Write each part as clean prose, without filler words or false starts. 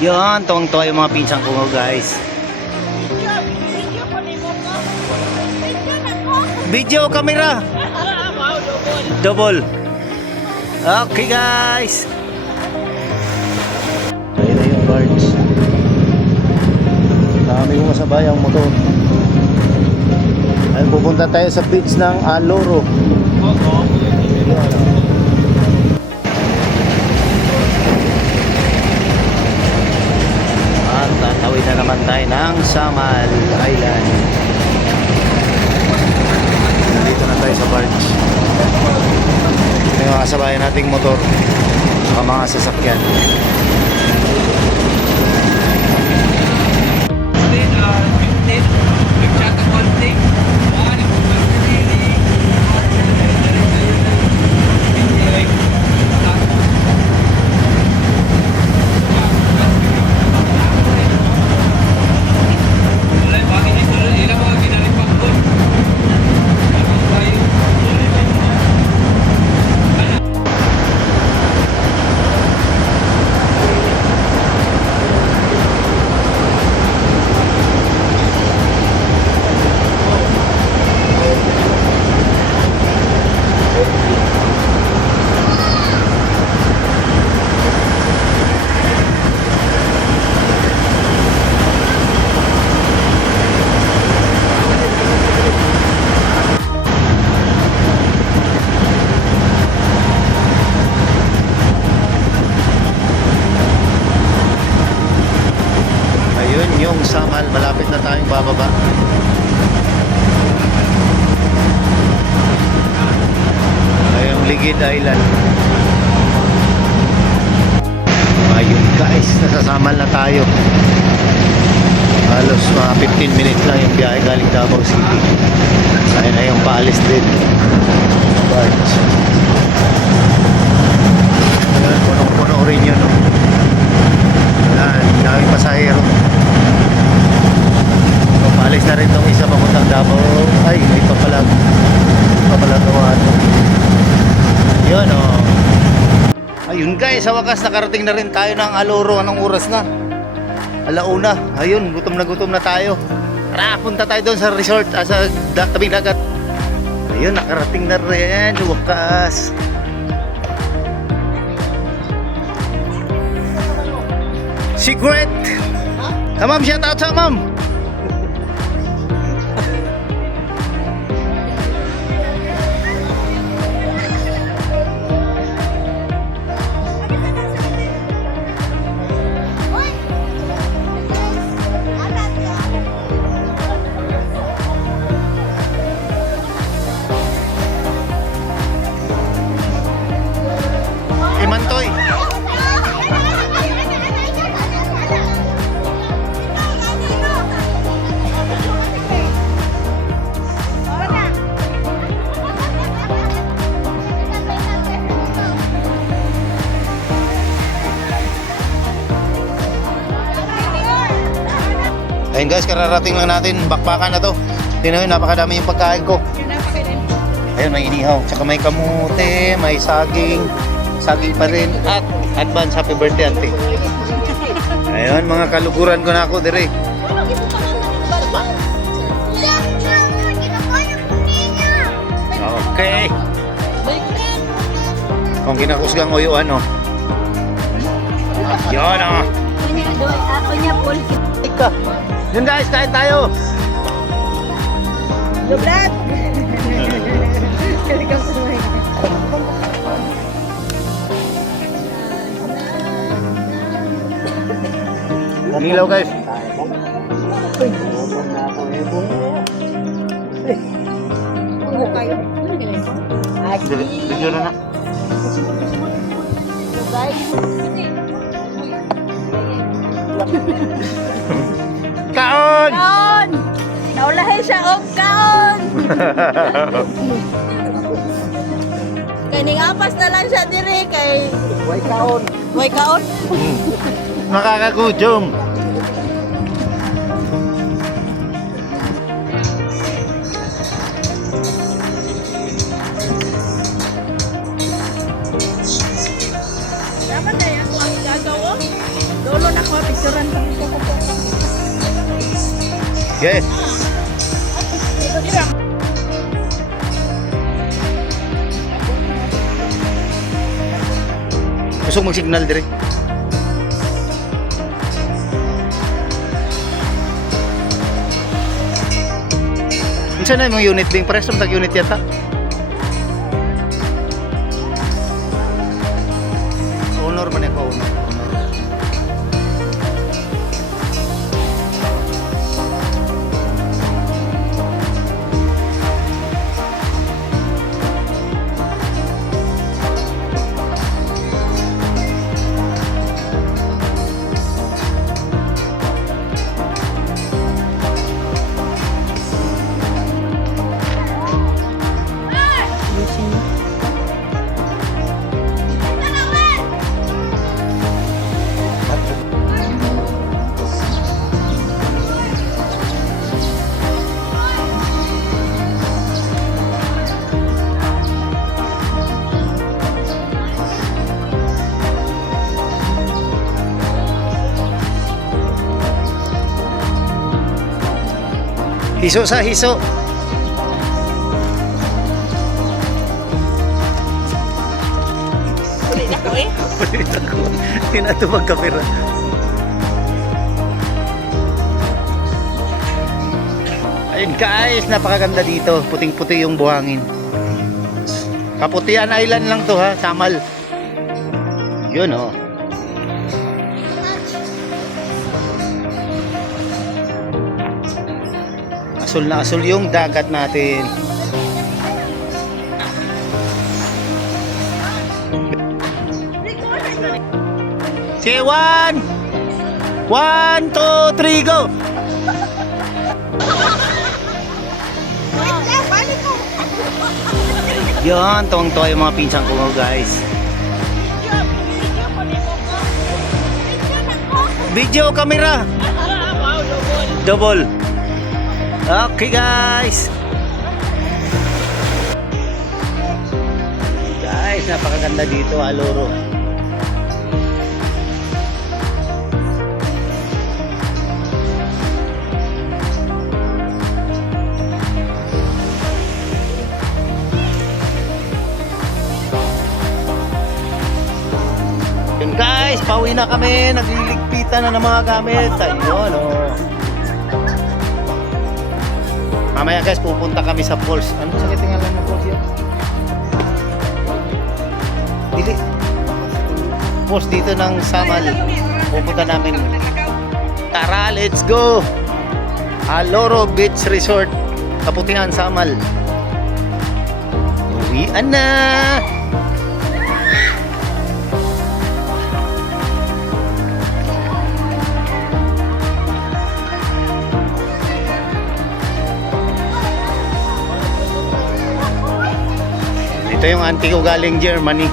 Yan, tuwang-tuwa yung mga pinsang ko guys. Video camera. Double. Okay guys. Ayun na yung guards. Dami kong masabay ang motor. Ayun, pupunta tayo sa beach ng Aloro. At tatawid na naman tayo ng Samal Island. Nandito na tayo sa barge. May mga kasabayan nating motor, mga sasakyan. Yung Samal, malapit na tayong bababa. Ayong Ligid Island. Ayun guys, nasa Samal na tayo. Halos mga 15 minutes lang yung biyahe galing Davao City. Ayun na yung paalis din. Barge. Ayun, punong-puno rin yun. Ayan, daming pasahero. Paalis na rin itong isa papuntang Davao. Ay, ito pala gawa ito. Yun o. Ayun guys, sa wakas nakarating na rin tayo ng Aloro. Anong oras na? Alauna. Ayun, gutom na tayo. Tara, punta tayo doon sa resort, sa tabing dagat. Ayun, nakarating na rin. Wakas. Secret! Ma'am, shout out sa ma'am. Imantoy. Ayun guys, kararating lang natin, bakbakan na to. Tingnan nyo, napakadami yung pagkain ko. Ayun, may inihaw, tsaka may kamote, may saging pa rin, at advance happy birthday auntie. Ayun, mga kaluguran ko na ako dire. Okay. Kung kinakusgang o yung ano. Yun o. Ako niya, Paul. Yun guys, kain tayo. Lublat! Nilaw guys. Video na na. Kaon! Kaon! Naulahin siya og kaon! Kaning apas na lang siya dire kay Way kaon. Way kaon? Nakakagutom. Dapat na yan ang gagawa. Dolo na Mga picturean kami ko po. Yes. Gusto mag-signal dire. Unsa na yung unit ding preso tag unit yata? Honor man ako honor. Hiso sa hiso. Ulit na ko eh. Ulit ako. Tinatubag kamera. Ayun guys, napakaganda dito. Puting-puti yung buhangin. Kaputian Island lang to ha, Samal. Yun oh. Asul na asul yung dagat natin. Say 1 1, 2, 3, go! Yan, tuwang-tuwa yung mga pinsan ko guys. Video camera. Double. Okay guys. Guys, napakaganda dito, Aloro. Yun guys, pauwi na kami. Nagliligpitan na ng mga gamit. Ayun oh. Mamaya guys, pupunta kami sa falls. Ano sa kitingalan ng falls yan? Dili. Falls dito ng Samal. Pupunta namin. Tara, let's go! Aloro Beach Resort. Kaputihan, Samal. Uwian na! Ito yung auntie ko galing Germany.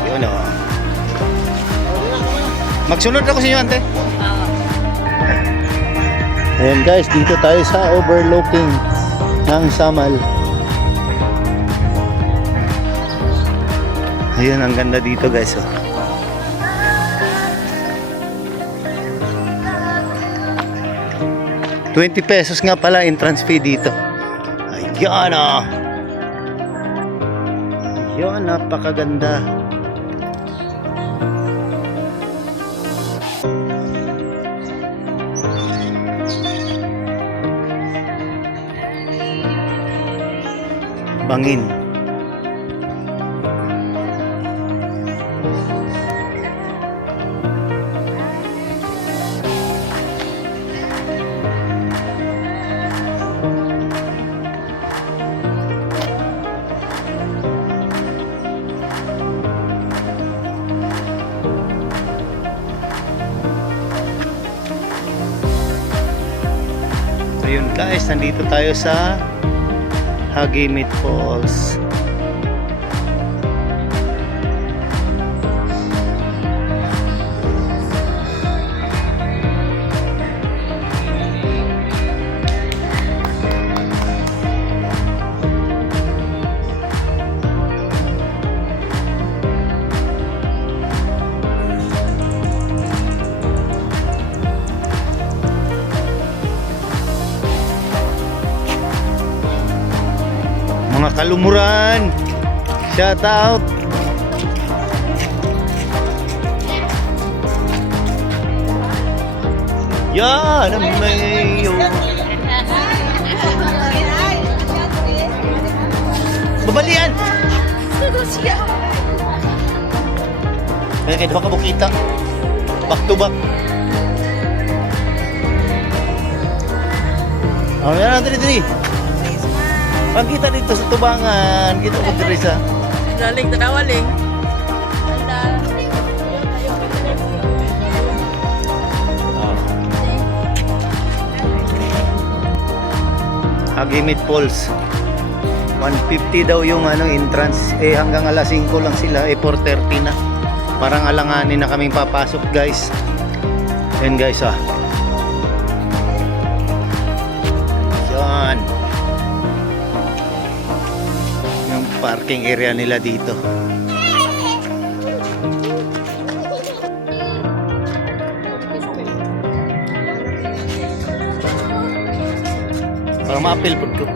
Ayun o. Magsunod ako sa inyo, ante. Ayan guys, dito tayo sa overlooking ng Samal. Ayan, ang ganda dito guys. Oh. ₱20 nga pala entrance fee dito. Ayan o. Yun, napakaganda. Bangin. Ayun guys, nandito tayo sa Hagimit Falls. Lumuran. Shout out. Yan ang mayo. Babalian. Kaya kahit baka bukita. Back to back. Oh, yan ang diri. Pag kita dito sa tubangan, kita ko diri sa. Daling tanawaling. Agimit Falls. 150 daw yung entrance. Hanggang alas 5 lang sila. 4:30 na. Parang alanganin na kaming papasok, guys. Yan, guys, Yan. Yung parking area nila dito. Parang ma-appeal po ko.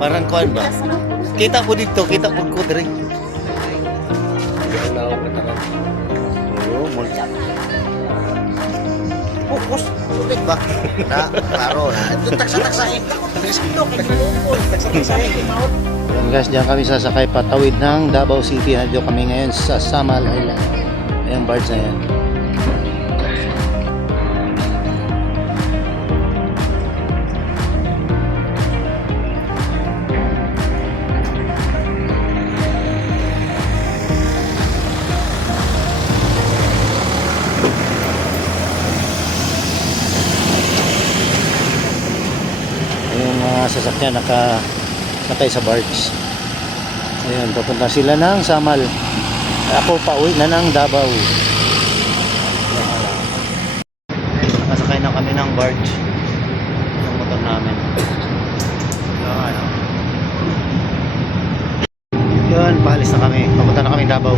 Parang kuan ba? Kita po dito, kita po ko diri. Oo, multa. Fokus, ulit ba? Na, klaro na. Ito taksa-taksahin. Taksa-taksahin. Yan guys, diyan kami sasakay patawid ng Davao City. Nandito kami ngayon sa Samal Island. Ayan, barge na yan. Yung mga sasakyan nakasakay sa barge. Ayun, papunta sila ng Samal. Ako pauwi na ng Davao. Nakasakay na kami ng barge. Yung motor namin. Yun, paalis na kami. Papunta na kami Davao.